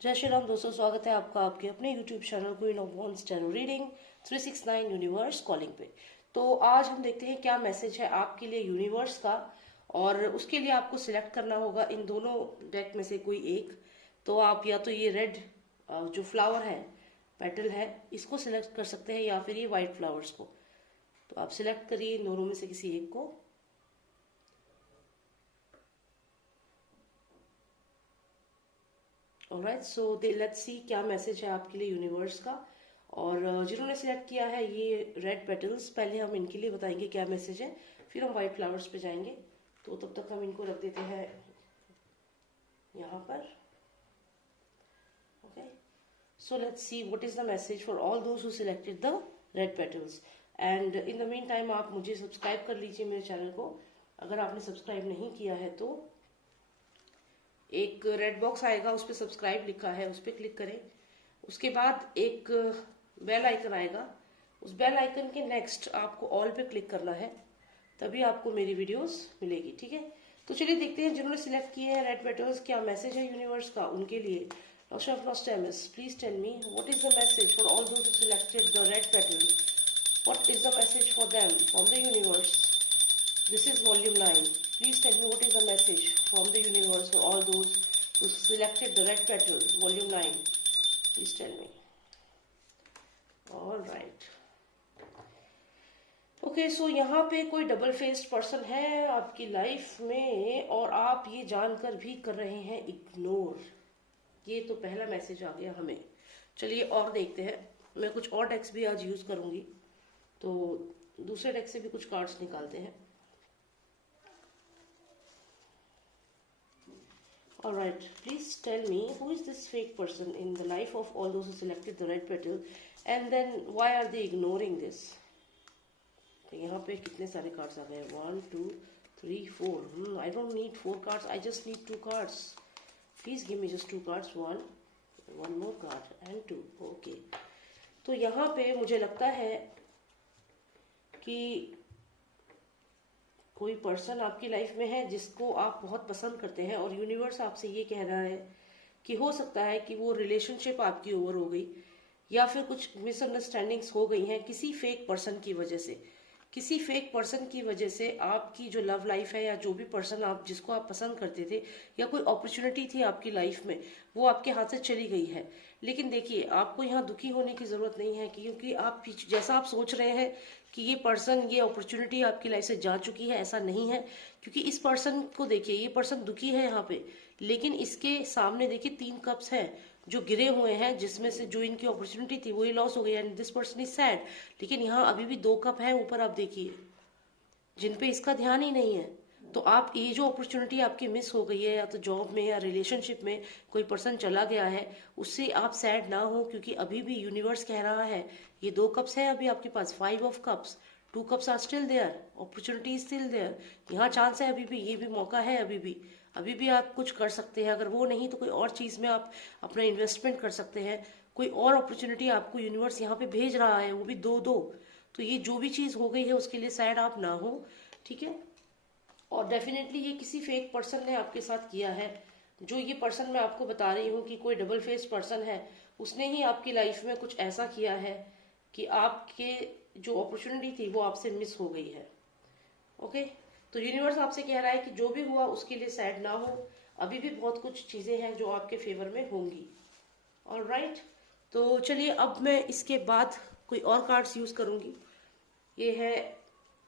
जय श्री राम दोस्तों, स्वागत है आपका आपके अपने YouTube channel queen of wands tarot reading 369 universe calling पे। तो आज हम देखते हैं क्या मैसेज है आपके लिए यूनिवर्स का, और उसके लिए आपको सिलेक्ट करना होगा इन दोनों डेक में से कोई एक। तो आप या तो ये रेड जो फ्लावर है, पेटल है, इसको सिलेक्ट कर सकते हैं, या फिर ये व्हाइट फ्लावर्स को। तो आप सिलेक्ट करिए इन दोनों में से किसी एक को। ऑलराइट, सो लेट्स सी क्या मैसेज है आपके लिए यूनिवर्स का। और जिन्होंने सिलेक्ट किया है ये रेड पेटल्स, पहले हम इनके लिए बताएंगे क्या मैसेज है, फिर हम व्हाइट फ्लावर्स पे जाएंगे। तो तब तक हम इनको रख देते हैं यहाँ पर। Okay, so let's see what is the message for all those who selected the red petals. And in the mean time आप मुझे सब्सक्राइब कर लीजिए मेरे चैनल को, अगर आपने सब्सक्राइब नहीं किया है तो। एक रेड बॉक्स आएगा, उस पर सब्सक्राइब लिखा है, उस पर क्लिक करें। उसके बाद एक बेल आइकन आएगा, उस बेल आइकन के नेक्स्ट आपको ऑल पे क्लिक करना है, तभी आपको मेरी वीडियोस मिलेगी। ठीक है, तो चलिए देखते हैं जिन्होंने सिलेक्ट किए हैं रेड पेटल्स क्या मैसेज है यूनिवर्स का उनके लिए। Lord of nostalgia, please tell me what is the message for all those who selected the red petals. What is the message for them from the universe. This is volume 9. Please tell me what is the message from the universe for all those who selected the red petal, volume 9. Please tell me. All right. Okay, so यहाँ पे कोई double faced person है आपकी life में, और आप ये जानकर भी कर रहे हैं इग्नोर। ये तो पहला मैसेज आ गया हमें। चलिए और देखते हैं। मैं कुछ और डेक्स भी आज यूज करूंगी, तो दूसरे डेक से भी कुछ कार्ड्स निकालते हैं। Alright, please tell me who is this fake person in the life of all those who selected the red petal, and then why are they ignoring this? तो यहाँ पे कितने सारे कार्ड्स आ गए, 1 2 3 4। I don't need 4 cards, I just need 2 cards. Please give me just 2 cards, one more card and 2. Okay, तो यहाँ पे मुझे लगता है कि कोई पर्सन आपकी लाइफ में है जिसको आप बहुत पसंद करते हैं, और यूनिवर्स आपसे ये कह रहा है कि हो सकता है कि वो रिलेशनशिप आपकी ओवर हो गई, या फिर कुछ मिसअंडरस्टैंडिंग्स हो गई हैं किसी फेक पर्सन की वजह से। किसी फेक पर्सन की वजह से आपकी जो लव लाइफ है, या जो भी पर्सन आप जिसको आप पसंद करते थे, या कोई अपॉर्चुनिटी थी आपकी लाइफ में, वो आपके हाथ से चली गई है। लेकिन देखिए, आपको यहाँ दुखी होने की जरूरत नहीं है, क्योंकि आप जैसा आप सोच रहे हैं कि ये पर्सन, ये अपॉर्चुनिटी आपकी लाइफ से जा चुकी है, ऐसा नहीं है। क्योंकि इस पर्सन को देखिए, ये पर्सन दुखी है यहाँ पे, लेकिन इसके सामने देखिए 3 कप्स हैं जो गिरे हुए हैं, जिसमें से जो इनकी अपॉर्चुनिटी थी वही लॉस हो गई, and this person is sad. लेकिन यहाँ अभी भी 2 कप हैं ऊपर, आप देखिए, जिन पे इसका ध्यान ही नहीं है। तो आप ये जो अपॉर्चुनिटी आपकी मिस हो गई है, या तो जॉब में या रिलेशनशिप में कोई पर्सन चला गया है, उससे आप सैड ना हो, क्योंकि अभी भी यूनिवर्स कह रहा है, ये 2 कप्स है अभी आपके पास, 5 of cups, 2 cups are still there, opportunity is still there. यहाँ चांस है अभी भी, ये भी मौका है अभी भी आप कुछ कर सकते हैं। अगर वो नहीं तो कोई और चीज में आप अपना इन्वेस्टमेंट कर सकते हैं। कोई और अपॉर्चुनिटी आपको यूनिवर्स यहाँ पे भेज रहा है, वो भी 2-2। तो ये जो भी चीज हो गई है उसके लिए सैड आप ना हो, ठीक है। और डेफिनेटली ये किसी फेक पर्सन ने आपके साथ किया है। जो ये पर्सन मैं आपको बता रही हूँ कि कोई डबल फेस पर्सन है, उसने ही आपकी लाइफ में कुछ ऐसा किया है कि आपके जो अपॉर्चुनिटी थी वो आपसे मिस हो गई है। ओके, तो यूनिवर्स आपसे कह रहा है कि जो भी हुआ उसके लिए सैड ना हो, अभी भी बहुत कुछ चीजें हैं जो आपके फेवर में होंगी। ऑलराइट, तो चलिए अब मैं इसके बाद कोई और कार्ड्स यूज करूंगी। ये है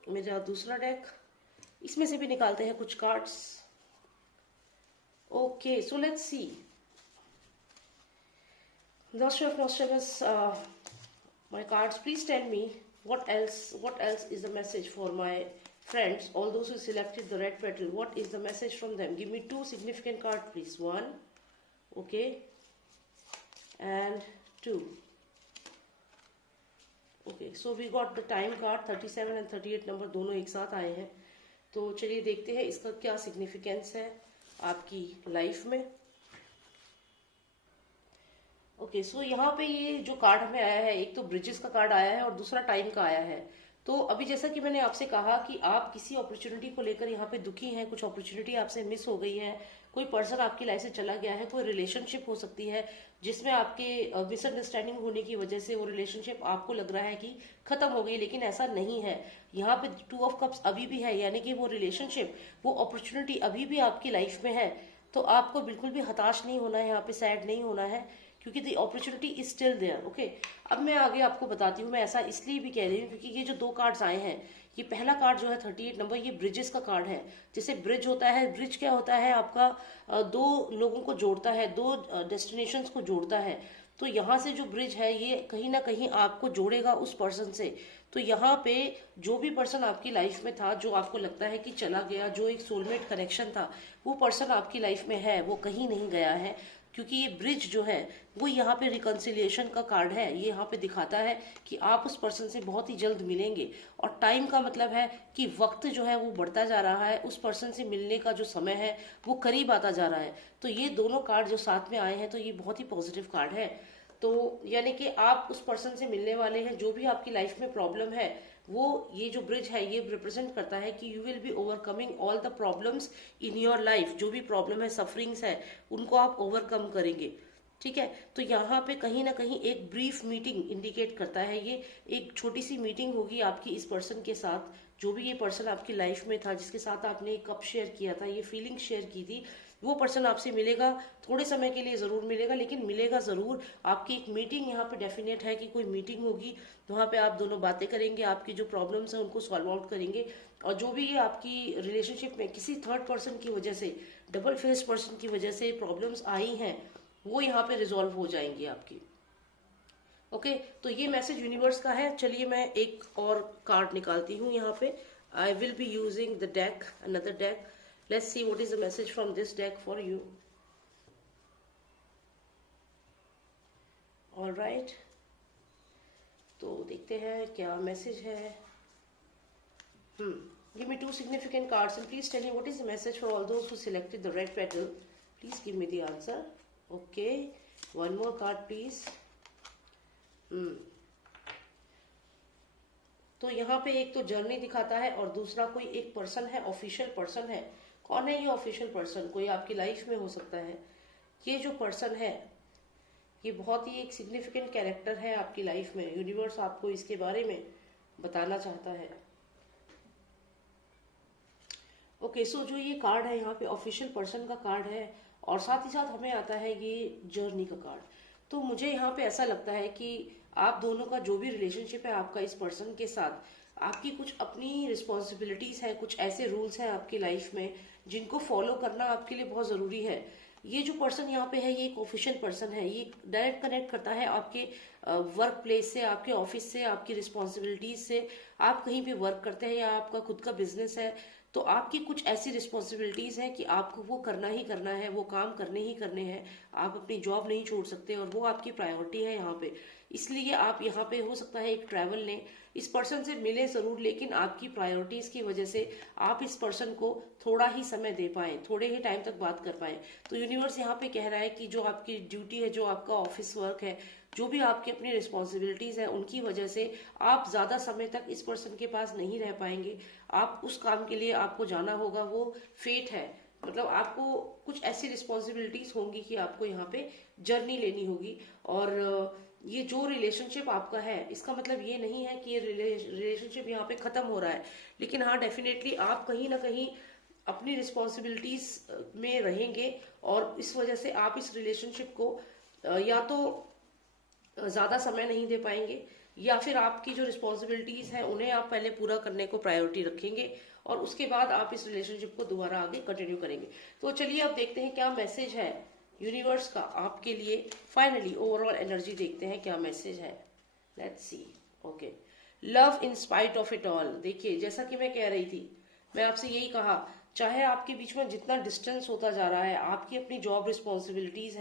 मेरा दूसरा डेक, इसमें से भी निकालते हैं कुछ cards. Okay, so let's see. Lord of nostalgia, my cards, please tell me what else is the message for my friends, all those who selected the red petal. What is the message from them? Give me 2 significant cards, please. 1, okay, and 2. Okay, so we got the time card, 37 and 38 number दोनों एक साथ आए हैं। तो चलिए देखते हैं इसका क्या सिग्निफिकेंस है आपकी लाइफ में। ओके, सो यहाँ पे ये जो कार्ड हमें आया है, एक तो ब्रिजेस का कार्ड आया है और दूसरा टाइम का आया है। तो अभी जैसा कि मैंने आपसे कहा कि आप किसी अपॉर्चुनिटी को लेकर यहाँ पे दुखी हैं, कुछ अपॉर्चुनिटी आपसे मिस हो गई है, कोई पर्सन आपकी लाइफ से चला गया है, कोई रिलेशनशिप हो सकती है जिसमें आपके मिसअंडरस्टैंडिंग होने की वजह से वो रिलेशनशिप आपको लग रहा है कि खत्म हो गई, लेकिन ऐसा नहीं है। यहाँ पे 2 ऑफ कप्स अभी भी है, यानी कि वो रिलेशनशिप, वो अपॉर्चुनिटी अभी भी आपकी लाइफ में है। तो आपको बिल्कुल भी हताश नहीं होना है, यहाँ पे सैड नहीं होना है, क्योंकि the opportunity is still there. Okay, अब मैं आगे आपको बताती हूँ। मैं ऐसा इसलिए भी कह रही हूँ क्योंकि ये जो 2 कार्ड्स आए हैं, ये पहला कार्ड जो है 38 नंबर, ये ब्रिजेस का कार्ड है। जैसे ब्रिज होता है, ब्रिज क्या होता है, आपका दो लोगों को जोड़ता है, दो डेस्टिनेशंस को जोड़ता है। तो यहाँ से जो ब्रिज है ये कहीं ना कहीं आपको जोड़ेगा उस पर्सन से। तो यहाँ पे जो भी पर्सन आपकी लाइफ में था, जो आपको लगता है कि चला गया, जो एक सोलमेट कनेक्शन था, वो पर्सन आपकी लाइफ में है, वो कहीं नहीं गया है। क्योंकि ये ब्रिज जो है वो यहाँ पे रिकंसिलिएशन का कार्ड है। ये यहाँ पे दिखाता है कि आप उस पर्सन से बहुत ही जल्द मिलेंगे। और टाइम का मतलब है कि वक्त जो है वो बढ़ता जा रहा है, उस पर्सन से मिलने का जो समय है वो करीब आता जा रहा है। तो ये दोनों कार्ड जो साथ में आए हैं, तो ये बहुत ही पॉजिटिव कार्ड है। तो यानी कि आप उस पर्सन से मिलने वाले हैं, जो भी आपकी लाइफ में प्रॉब्लम है, वो ये जो ब्रिज है ये रिप्रेजेंट करता है कि you will be overcoming all the problems in your life. जो भी प्रॉब्लम है, सफरिंग्स है, उनको आप ओवरकम करेंगे। ठीक है, तो यहाँ पे कहीं ना कहीं एक ब्रीफ मीटिंग इंडिकेट करता है। ये एक छोटी सी मीटिंग होगी आपकी इस पर्सन के साथ, जो भी ये पर्सन आपकी लाइफ में था, जिसके साथ आपने एक कप शेयर किया था, ये फीलिंग शेयर की थी, वो पर्सन आपसे मिलेगा। थोड़े समय के लिए जरूर मिलेगा, लेकिन मिलेगा जरूर। आपकी एक मीटिंग यहाँ पे डेफिनेट है कि कोई मीटिंग होगी, वहां पे आप दोनों बातें करेंगे, आपकी जो प्रॉब्लम्स हैं उनको सॉल्व आउट करेंगे। और जो भी ये आपकी रिलेशनशिप में किसी थर्ड पर्सन की वजह से, डबल फेस पर्सन की वजह से प्रॉब्लम्स आई हैं, वो यहाँ पे रिजॉल्व हो जाएंगी आपकी। ओके, तो ये मैसेज यूनिवर्स का है। चलिए मैं एक और कार्ड निकालती हूँ यहाँ पे। I will be using the deck, another deck. Let's see what is the message from this deck for you. All right, तो देखते हैं क्या मैसेज है। Give me 2 significant cards and please tell me what is the message for all those who selected the red petal. Please give me the answer. Okay, one more card please. तो यहाँ पे एक तो journey दिखाता है और दूसरा कोई एक पर्सन है, ऑफिशियल पर्सन है। कौन है ये ऑफिशियल पर्सन? कोई आपकी लाइफ में हो सकता है। ये जो पर्सन है ये बहुत ही एक सिग्निफिकेंट कैरेक्टर है आपकी लाइफ में। यूनिवर्स आपको इसके बारे में बताना चाहता है। ओके, सो जो ये कार्ड है यहाँ पे ऑफिशियल पर्सन का कार्ड है, और साथ ही साथ हमें आता है ये जर्नी का कार्ड। तो मुझे यहाँ पे ऐसा लगता है कि आप दोनों का जो भी रिलेशनशिप है आपका इस पर्सन के साथ, आपकी कुछ अपनी रिस्पॉन्सिबिलिटीज है, कुछ ऐसे रूल्स हैं आपकी लाइफ में जिनको फॉलो करना आपके लिए बहुत जरूरी है। ये जो पर्सन यहाँ पे है ये एक ऑफिशियल पर्सन है। ये डायरेक्ट कनेक्ट करता है आपके वर्क प्लेस से, आपके ऑफिस से, आपकी रिस्पॉन्सिबिलिटीज से। आप कहीं पे वर्क करते हैं या आपका खुद का बिजनेस है, तो आपकी कुछ ऐसी रिस्पॉन्सिबिलिटीज हैं कि आपको वो करना ही करना है, वो काम करने ही करने हैं। आप अपनी जॉब नहीं छोड़ सकते और वो आपकी प्रायोरिटी है यहाँ पे। इसलिए आप यहाँ पे हो सकता है एक ट्रैवल लें, इस पर्सन से मिले जरूर, लेकिन आपकी प्रायोरिटीज की वजह से आप इस पर्सन को थोड़ा ही समय दे पाए, थोड़े ही टाइम तक बात कर पाए। तो यूनिवर्स यहाँ पे कह रहा है कि जो आपकी ड्यूटी है, जो आपका ऑफिस वर्क है, जो भी आपकी अपनी रिस्पॉन्सिबिलिटीज है, उनकी वजह से आप ज्यादा समय तक इस पर्सन के पास नहीं रह पाएंगे। आप उस काम के लिए आपको जाना होगा, वो फेट है। मतलब आपको कुछ ऐसी रिस्पॉन्सिबिलिटीज होंगी कि आपको यहाँ पे जर्नी लेनी होगी। और ये जो रिलेशनशिप आपका है, इसका मतलब ये नहीं है कि ये रिलेशनशिप यहाँ पे खत्म हो रहा है, लेकिन हाँ डेफिनेटली आप कहीं ना कहीं अपनी रिस्पॉन्सिबिलिटीज में रहेंगे, और इस वजह से आप इस रिलेशनशिप को या तो ज्यादा समय नहीं दे पाएंगे, या फिर आपकी जो रिस्पॉन्सिबिलिटीज हैं उन्हें आप पहले पूरा करने को प्रायोरिटी रखेंगे, और उसके बाद आप इस रिलेशनशिप को दोबारा आगे कंटिन्यू करेंगे। तो चलिए अब देखते हैं क्या मैसेज है यूनिवर्स का आपके लिए। फाइनली ओवरऑल एनर्जी देखते हैं क्या मैसेज है। Let's see. Okay, love in spite of it all. देखिए, जैसा कि मैं कह रही थी, मैं आपसे यही कहा, चाहे आपके बीच में जितना डिस्टेंस होता जा रहा है, आपकी अपनी जॉब रिस्पॉन्सिबिलिटीज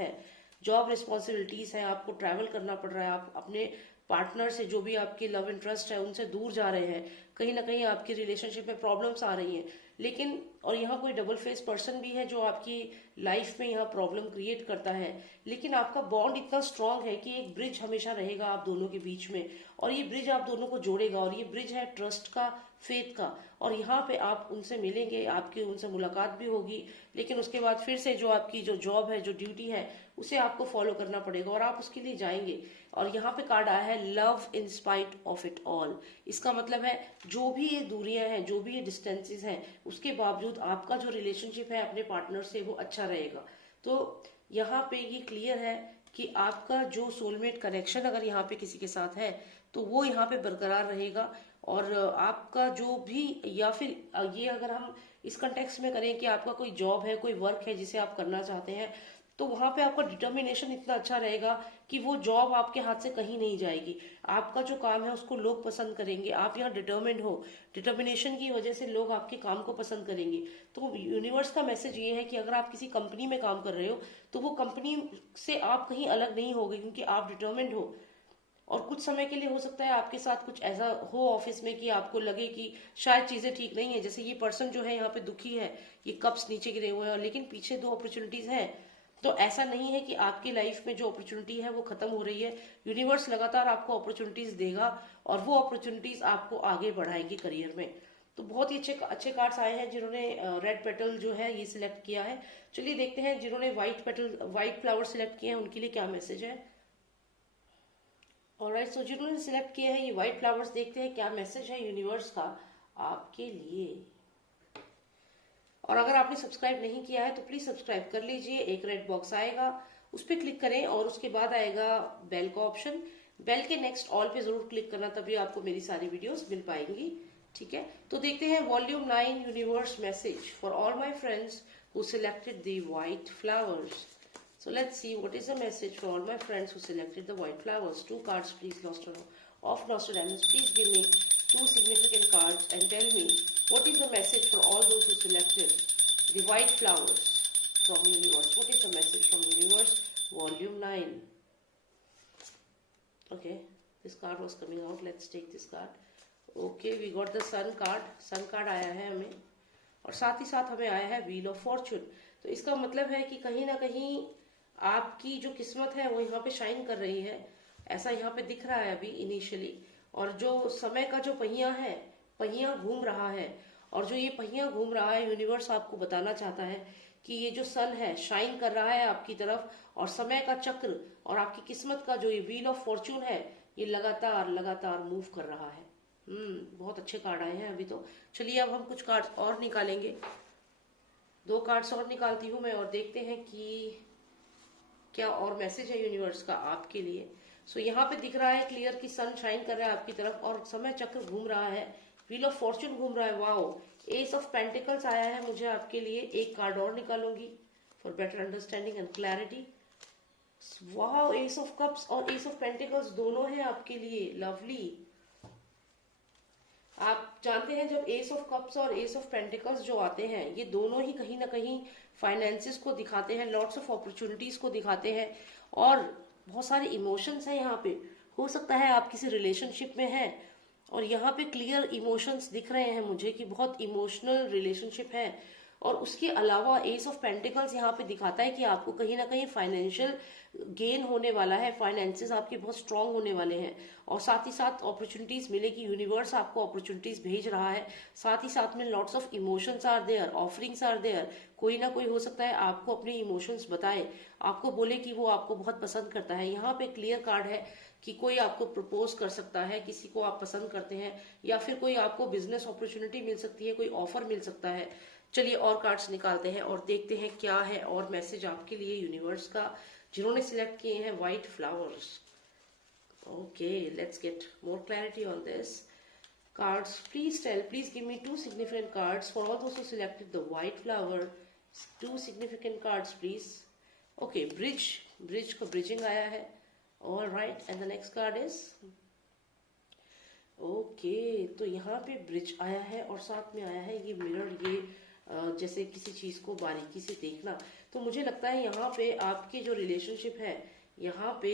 है, आपको ट्रैवल करना पड़ रहा है, आप अपने पार्टनर से, जो भी आपके लव इंटरेस्ट है, उनसे दूर जा रहे हैं, कहीं ना कहीं आपकी रिलेशनशिप में प्रॉब्लम्स आ रही हैं, लेकिन और यहाँ कोई डबल फेस पर्सन भी है जो आपकी लाइफ में यहाँ प्रॉब्लम क्रिएट करता है, लेकिन आपका बॉन्ड इतना स्ट्रांग है कि एक ब्रिज हमेशा रहेगा आप दोनों के बीच में, और ये ब्रिज आप दोनों को जोड़ेगा, और ये ब्रिज है ट्रस्ट का, फेथ का। और यहाँ पे आप उनसे मिलेंगे, आपकी उनसे मुलाकात भी होगी, लेकिन उसके बाद फिर से जो आपकी जो जॉब है, जो ड्यूटी है, उसे आपको फॉलो करना पड़ेगा और आप उसके लिए जाएंगे। और यहाँ पे कार्ड आया है love in spite of it all. इसका मतलब है जो भी ये दूरियां हैं, जो भी ये डिस्टेंसेस हैं, उसके बावजूद आपका जो रिलेशनशिप है अपने पार्टनर से वो अच्छा रहेगा। तो यहाँ पे ये क्लियर है कि आपका जो सोलमेट कनेक्शन अगर यहाँ पे किसी के साथ है तो वो यहाँ पे बरकरार रहेगा। और आपका जो भी, या फिर ये अगर हम इस कंटेक्स्ट में करें कि आपका कोई जॉब है, कोई वर्क है जिसे आप करना चाहते हैं, तो वहां पे आपका डिटर्मिनेशन इतना अच्छा रहेगा कि वो जॉब आपके हाथ से कहीं नहीं जाएगी। आपका जो काम है उसको लोग पसंद करेंगे, आप यहाँ डिटर्मिन्ड हो, डिटर्मिनेशन की वजह से लोग आपके काम को पसंद करेंगे। तो यूनिवर्स का मैसेज ये है कि अगर आप किसी कंपनी में काम कर रहे हो तो वो कंपनी से आप कहीं अलग नहीं हो गए, क्योंकि आप डिटर्मिन्ड हो। और कुछ समय के लिए हो सकता है आपके साथ कुछ ऐसा हो ऑफिस में कि आपको लगे कि शायद चीजें ठीक नहीं है। जैसे ये पर्सन जो है यहाँ पे दुखी है, ये कप्स नीचे गिरे हुए हैं, लेकिन पीछे 2 अपॉर्चुनिटीज हैं। तो ऐसा नहीं है कि आपकी लाइफ में जो अपॉर्चुनिटी है वो खत्म हो रही है। यूनिवर्स लगातार आपको अपॉर्चुनिटीज देगा और वो अपॉर्चुनिटीज आपको आगे बढ़ाएंगी करियर में। तो बहुत ही अच्छे अच्छे कार्ड्स आए हैं जिन्होंने रेड पेटल जो है ये सिलेक्ट किया है। चलिए देखते हैं जिन्होंने व्हाइट फ्लावर सिलेक्ट किए हैं उनके लिए क्या मैसेज है। ऑलराइट, सो जिन्होंने सिलेक्ट किया है ये व्हाइट फ्लावर्स, देखते हैं क्या मैसेज है यूनिवर्स का आपके लिए। और अगर आपने सब्सक्राइब नहीं किया है तो प्लीज सब्सक्राइब कर लीजिए। एक रेड बॉक्स आएगा, उस पर क्लिक करें और उसके बाद आएगा बेल का ऑप्शन। बेल के नेक्स्ट ऑल पे जरूर क्लिक करना, तभी आपको मेरी सारी वीडियोस मिल पाएंगी। ठीक है, तो देखते हैं volume 9 universe message for all my friends who selected the white flowers. So let's see what is the message for all my friends who selected the white flowers. 2 cards please, of Nostradamus. Please give me 2 significant cards and tell me what is the message for all those who selected the white flowers from universe. What is the message from universe? Volume 9. Okay, this card was coming out. Let's take this card. Okay, we got the sun card. Sun card आया है हमें, और साथ ही साथ हमें आया है व्हील ऑफ फॉर्चून। तो इसका मतलब है कि कहीं ना कहीं आपकी जो किस्मत है वो यहाँ पे शाइन कर रही है, ऐसा यहाँ पे दिख रहा है अभी इनिशियली। और जो समय का जो पहिया है, पहिया घूम रहा है, और जो ये पहिया घूम रहा है यूनिवर्स आपको बताना चाहता है कि ये जो सन है शाइन कर रहा है आपकी तरफ, और समय का चक्र और आपकी किस्मत का जो ये व्हील ऑफ फॉर्चून है ये लगातार लगातार मूव कर रहा है। बहुत अच्छे कार्ड आए हैं अभी तो। चलिए अब हम कुछ कार्ड्स और निकालेंगे, 2 कार्ड्स और निकालती हूँ मैं, और देखते हैं कि क्या और मैसेज है यूनिवर्स का आपके लिए। सो यहाँ पे दिख रहा है क्लियर कि सन शाइन कर रहा है आपकी तरफ और समय चक्र घूम रहा है, व्हील ऑफ फॉर्चून घूम रहा है। वाओ, एस ऑफ पेंटिकल्स आया है मुझे आपके लिए। एक कार्ड और निकालूंगी for better understanding and clarity. Wow, ace of cups और एस ऑफ पेंटिकल्स दोनों है आपके लिए। लवली। आप जानते हैं जब एस ऑफ कप्स और एस ऑफ पेंटिकल्स जो आते हैं ये दोनों ही कहीं ना कहीं फाइनेंसेस को दिखाते हैं, लॉट्स ऑफ अपॉर्चुनिटीज को दिखाते हैं, और बहुत सारे इमोशंस हैं यहाँ पे। हो सकता है आप किसी रिलेशनशिप में हैं और यहाँ पे क्लियर इमोशंस दिख रहे हैं मुझे कि बहुत इमोशनल रिलेशनशिप है। और उसके अलावा एस ऑफ पेंटिकल्स यहाँ पे दिखाता है कि आपको कहीं ना कहीं फाइनेंशियल गेन होने वाला है, फाइनेंसेस आपके बहुत स्ट्रांग होने वाले हैं, और साथ ही साथ अपॉर्चुनिटीज मिलेगी। यूनिवर्स आपको अपॉर्चुनिटीज भेज रहा है, साथ ही साथ में lots of emotions are there, offerings are there. कोई ना कोई हो सकता है आपको अपने इमोशंस बताए, आपको बोले कि वो आपको बहुत पसंद करता है। यहाँ पे क्लियर कार्ड है कि कोई आपको प्रपोज कर सकता है, किसी को आप पसंद करते हैं, या फिर कोई आपको बिजनेस अपॉर्चुनिटी मिल सकती है, कोई ऑफर मिल सकता है। चलिए और कार्ड्स निकालते हैं और देखते हैं क्या है और मैसेज आपके लिए यूनिवर्स का, जिन्होंने सिलेक्ट किए हैं white flowers. Okay, let's get more clarity on this. Cards, please give me 2 significant cards for all those who selected the white flower. 2 significant cards, please. Okay, bridge का bridging आया है. All right, and the next card is. Okay, तो यहाँ पे bridge आया है और साथ में आया है ये mirror, ये जैसे किसी चीज को बारीकी से देखना। तो मुझे लगता है यहाँ पे आपकी जो रिलेशनशिप है, यहाँ पे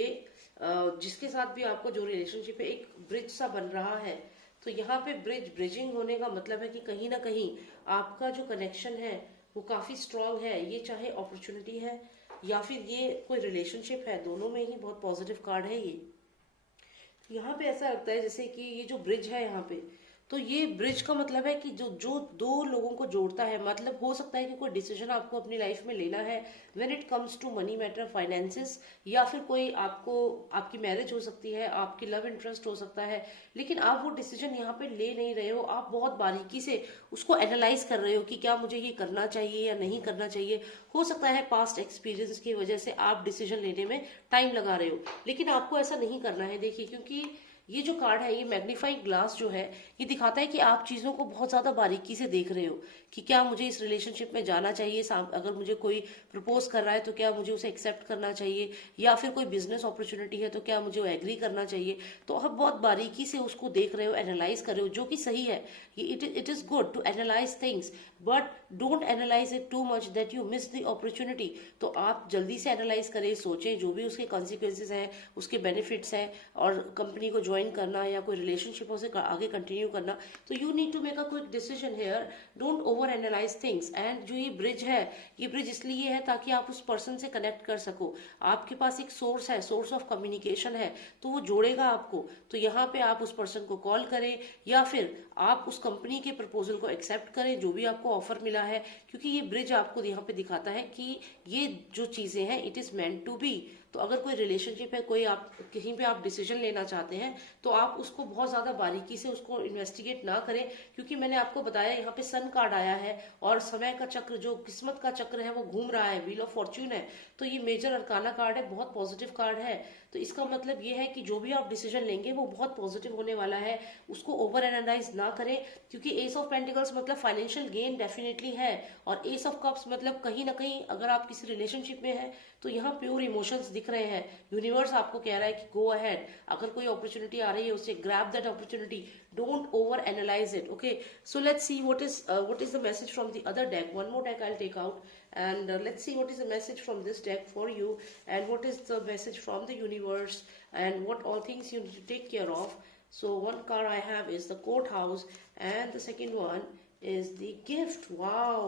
जिसके साथ भी आपको जो रिलेशनशिप है, एक ब्रिज सा बन रहा है। तो यहाँ पे ब्रिजिंग होने का मतलब है कि कहीं ना कहीं आपका जो कनेक्शन है वो काफी स्ट्रांग है। ये चाहे अपॉर्चुनिटी है या फिर ये कोई रिलेशनशिप है, दोनों में ही बहुत पॉजिटिव कार्ड है ये। यहाँ पे ऐसा लगता है जैसे कि ये जो ब्रिज है यहाँ पे, तो तो ये ब्रिज का मतलब है कि जो जो दो लोगों को जोड़ता है, मतलब हो सकता है कि कोई डिसीजन आपको अपनी लाइफ में लेना है when it comes to money matter, finances, या फिर कोई आपको, आपकी मैरिज हो सकती है, आपकी लव इंटरेस्ट हो सकता है, लेकिन आप वो डिसीजन यहाँ पे ले नहीं रहे हो। आप बहुत बारीकी से उसको एनालाइज कर रहे हो कि क्या मुझे ये करना चाहिए या नहीं करना चाहिए। हो सकता है पास्ट एक्सपीरियंस की वजह से आप डिसीजन लेने में टाइम लगा रहे हो, लेकिन आपको ऐसा नहीं करना है। देखिए, क्योंकि ये जो कार्ड है, ये मैग्नीफाइंग ग्लास जो है, ये दिखाता है कि आप चीजों को बहुत ज्यादा बारीकी से देख रहे हो कि क्या मुझे इस रिलेशनशिप में जाना चाहिए, अगर मुझे कोई प्रपोज कर रहा है तो क्या मुझे उसे एक्सेप्ट करना चाहिए, या फिर कोई बिजनेस अपॉर्चुनिटी है तो क्या मुझे एग्री करना चाहिए। तो आप बहुत बारीकी से उसको देख रहे हो, एनालाइज कर रहे हो, जो कि सही है। It is good to analyse things, but don't analyse it too much that you miss the opportunity. तो आप जल्दी से एनालाइज करें, सोचें, जो भी उसके कॉन्सिक्वेंसेज हैं, उसके बेनिफिट्स हैं, और कंपनी को ज्वाइन करना या कोई रिलेशनशिप से आगे कंटिन्यू करना, तो you need to make a quick decision here. Don't over analyse things. And जो ये ब्रिज है, ये ब्रिज इसलिए है ताकि आप उस पर्सन से कनेक्ट कर सको। आपके पास एक सोर्स है, सोर्स ऑफ कम्युनिकेशन है, तो वो जोड़ेगा आपको। तो यहाँ पे आप उस पर्सन को कॉल करें, या फिर आप उस कंपनी के प्रपोजल को एक्सेप्ट करें, जो भी आपको ऑफर मिला है, क्योंकि ये ब्रिज आपको यहाँ पे दिखाता है कि ये जो चीजें हैं, it is meant to be. तो अगर कोई रिलेशनशिप है, कोई आप कहीं पे आप डिसीजन लेना चाहते हैं, तो आप उसको बहुत ज्यादा बारीकी से उसको इन्वेस्टिगेट ना करें, क्योंकि मैंने आपको बताया यहाँ पे सन कार्ड आया है, और समय का चक्र, जो किस्मत का चक्र है, वो घूम रहा है, व्हील ऑफ फॉर्च्यून है। तो ये मेजर अरकाना कार्ड है, बहुत पॉजिटिव कार्ड है। तो इसका मतलब ये है कि जो भी आप डिसीजन लेंगे वो बहुत पॉजिटिव होने वाला है। उसको ओवर एनालाइज ना करें, क्योंकि एस ऑफ पेंटिकल्स मतलब फाइनेंशियल गेन डेफिनेटली है, और एस ऑफ कप्स मतलब कहीं ना कहीं अगर आप किसी रिलेशनशिप में हैं तो यहाँ प्योर इमोशंस दिख रहे हैं। यूनिवर्स आपको कह रहा है कि गो अहेड, अगर कोई अपॉर्चुनिटी आ रही है उसे grab that opportunity, don't over analyse it. Okay, so let's see what is the message from the other deck. One more deck I will take out, and let's see what is the message from this deck for you, and what is the message from the universe, and what all things you need to take care of. So one card I have is the courthouse, and the second one is the gift. Wow.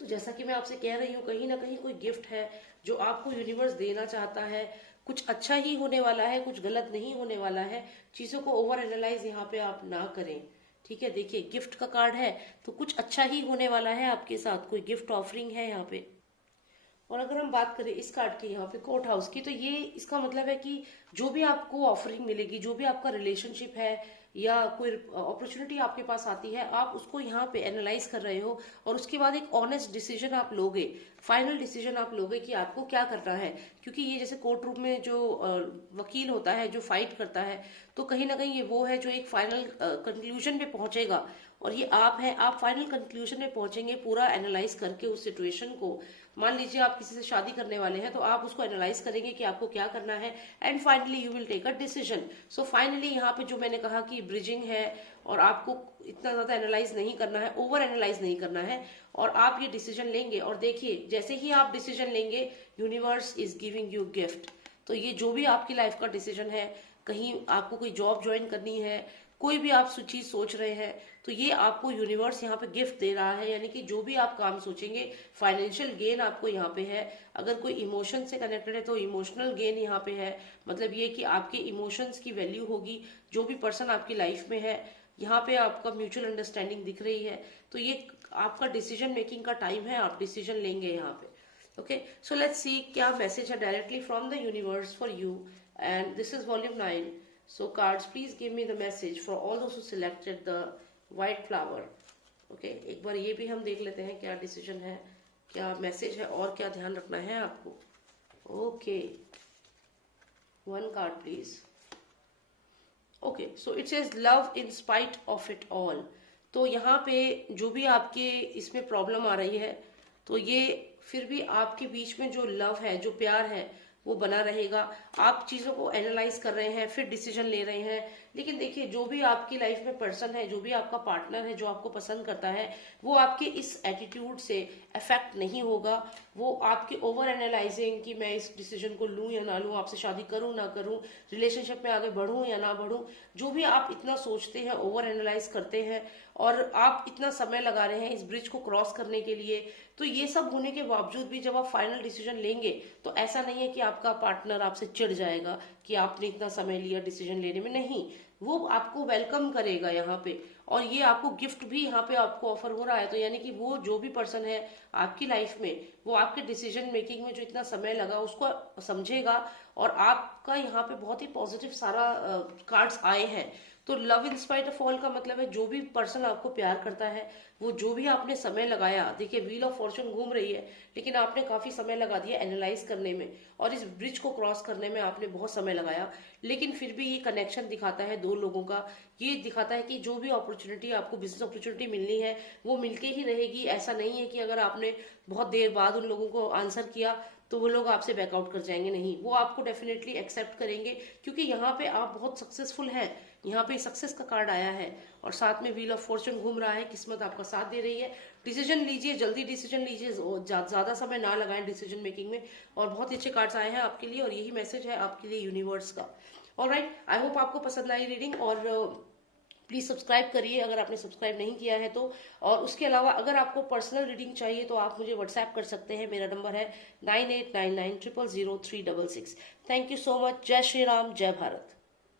तो जैसा कि मैं आपसे कह रही हूँ, कहीं ना कहीं कोई गिफ्ट है जो आपको यूनिवर्स देना चाहता है। कुछ अच्छा ही होने वाला है, कुछ गलत नहीं होने वाला है। चीजों को ओवर एनालाइज यहाँ पे आप ना करें, ठीक है। देखिए, गिफ्ट का कार्ड है, तो कुछ अच्छा ही होने वाला है आपके साथ, कोई गिफ्ट ऑफरिंग है यहाँ पे। और अगर हम बात करें इस कार्ड की, यहाँ पे कोर्ट हाउस की, तो ये इसका मतलब है कि जो भी आपको ऑफरिंग मिलेगी, जो भी आपका रिलेशनशिप है या कोई अपॉर्चुनिटी आपके पास आती है, आप उसको यहाँ पे एनालाइज कर रहे हो, और उसके बाद एक ऑनेस्ट डिसीजन आप लोगे, फाइनल डिसीजन आप लोगे कि आपको क्या करना है। क्योंकि ये जैसे कोर्ट रूम में जो वकील होता है, जो फाइट करता है, तो कहीं ना कहीं ये वो है जो एक फाइनल कंक्लूजन पे पहुंचेगा, और ये आप हैं, आप फाइनल कंक्लूजन में पहुंचेंगे पूरा एनालाइज करके उस सिचुएशन को। मान लीजिए आप किसी से शादी करने वाले हैं, तो आप उसको एनालाइज करेंगे कि आपको क्या करना है, and finally you will take a decision. So finally यहाँ पे जो मैंने कहा कि ब्रिजिंग है, और आपको इतना ज्यादा एनालाइज नहीं करना है, ओवर एनालाइज नहीं करना है, और आप ये डिसीजन लेंगे। और देखिए, जैसे ही आप डिसीजन लेंगे, universe is giving you gift. तो ये जो भी आपकी लाइफ का डिसीजन है, कहीं आपको कोई जॉब ज्वाइन करनी है, कोई भी आप चीज सोच रहे हैं, तो ये आपको यूनिवर्स यहाँ पे गिफ्ट दे रहा है। यानी कि जो भी आप काम सोचेंगे, फाइनेंशियल गेन आपको यहाँ पे है। अगर कोई इमोशन से कनेक्टेड है तो इमोशनल गेन यहाँ पे है, मतलब ये कि आपके इमोशंस की वैल्यू होगी। जो भी पर्सन आपकी लाइफ में है, यहाँ पे आपका म्यूचुअल अंडरस्टैंडिंग दिख रही है। तो ये आपका डिसीजन मेकिंग का टाइम है, आप डिसीजन लेंगे यहाँ पे। ओके, सो लेट्स सी क्या मैसेज है directly from the universe for you, and this is volume 9. So cards, please give me the message for all those who selected the white flower. Okay, एक बार ये भी हम देख लेते हैं क्या डिसीजन है, क्या मैसेज है, और क्या ध्यान रखना है आपको। Okay, one card please. Okay, so it says love in spite of it all. तो यहाँ पे जो भी आपके इसमें प्रॉब्लम आ रही है, तो ये फिर भी आपके बीच में जो लव है, जो प्यार है, वो बना रहेगा। आप चीजों को एनालाइज कर रहे हैं, फिर डिसीजन ले रहे हैं। लेकिन देखिए, जो भी आपकी लाइफ में पर्सन है, जो भी आपका पार्टनर है, जो आपको पसंद करता है, वो आपके इस एटीट्यूड से अफेक्ट नहीं होगा। वो आपके ओवर एनालाइजिंग कि मैं इस डिसीजन को लूं या ना लूं, आपसे शादी करूं ना करूं, रिलेशनशिप में आगे बढ़ूं या ना बढ़ूं, जो भी आप इतना सोचते हैं, ओवर एनालाइज करते हैं, और आप इतना समय लगा रहे हैं इस ब्रिज को क्रॉस करने के लिए, तो ये सब होने के बावजूद भी जब आप फाइनल डिसीजन लेंगे तो ऐसा नहीं है कि आपका पार्टनर आपसे चिढ़ जाएगा कि आपने इतना समय लिया डिसीजन लेने में, नहीं, वो आपको वेलकम करेगा यहाँ पे। और ये आपको गिफ्ट भी यहाँ पे आपको ऑफर हो रहा है, तो यानी कि वो जो भी पर्सन है आपकी लाइफ में, वो आपके डिसीजन मेकिंग में जो इतना समय लगा उसको समझेगा, और आपका यहाँ पे बहुत ही पॉजिटिव सारा कार्ड्स आए हैं। तो love in spite of all का मतलब है जो भी पर्सन आपको प्यार करता है, वो जो भी आपने समय लगाया, देखिए व्हील ऑफ फॉर्चून घूम रही है लेकिन आपने काफी समय लगा दिया एनालाइज करने में, और इस ब्रिज को क्रॉस करने में आपने बहुत समय लगाया, लेकिन फिर भी ये कनेक्शन दिखाता है दो लोगों का। ये दिखाता है कि जो भी अपॉर्चुनिटी आपको बिजनेस अपॉर्चुनिटी मिलनी है वो मिलके ही रहेगी। ऐसा नहीं है कि अगर आपने बहुत देर बाद उन लोगों को आंसर किया तो वो लोग आपसे बैकआउट कर जाएंगे, नहीं, वो आपको डेफिनेटली एक्सेप्ट करेंगे, क्योंकि यहाँ पे आप बहुत सक्सेसफुल हैं। यहाँ पे सक्सेस का कार्ड आया है और साथ में व्हील ऑफ फॉर्चून घूम रहा है, किस्मत आपका साथ दे रही है। डिसीजन लीजिए, जल्दी डिसीजन लीजिए, ज्यादा समय ना लगाएं डिसीजन मेकिंग में। और बहुत अच्छे कार्ड्स आए हैं आपके लिए और यही मैसेज है आपके लिए यूनिवर्स का। ऑलराइट, आई होप आपको पसंद आई रीडिंग, और प्लीज सब्सक्राइब करिए अगर आपने सब्सक्राइब नहीं किया है तो। और उसके अलावा अगर आपको पर्सनल रीडिंग चाहिए तो आप मुझे व्हाट्सएप कर सकते हैं, मेरा नंबर है 9899000366। Thank you so much. जय श्री राम, जय भारत।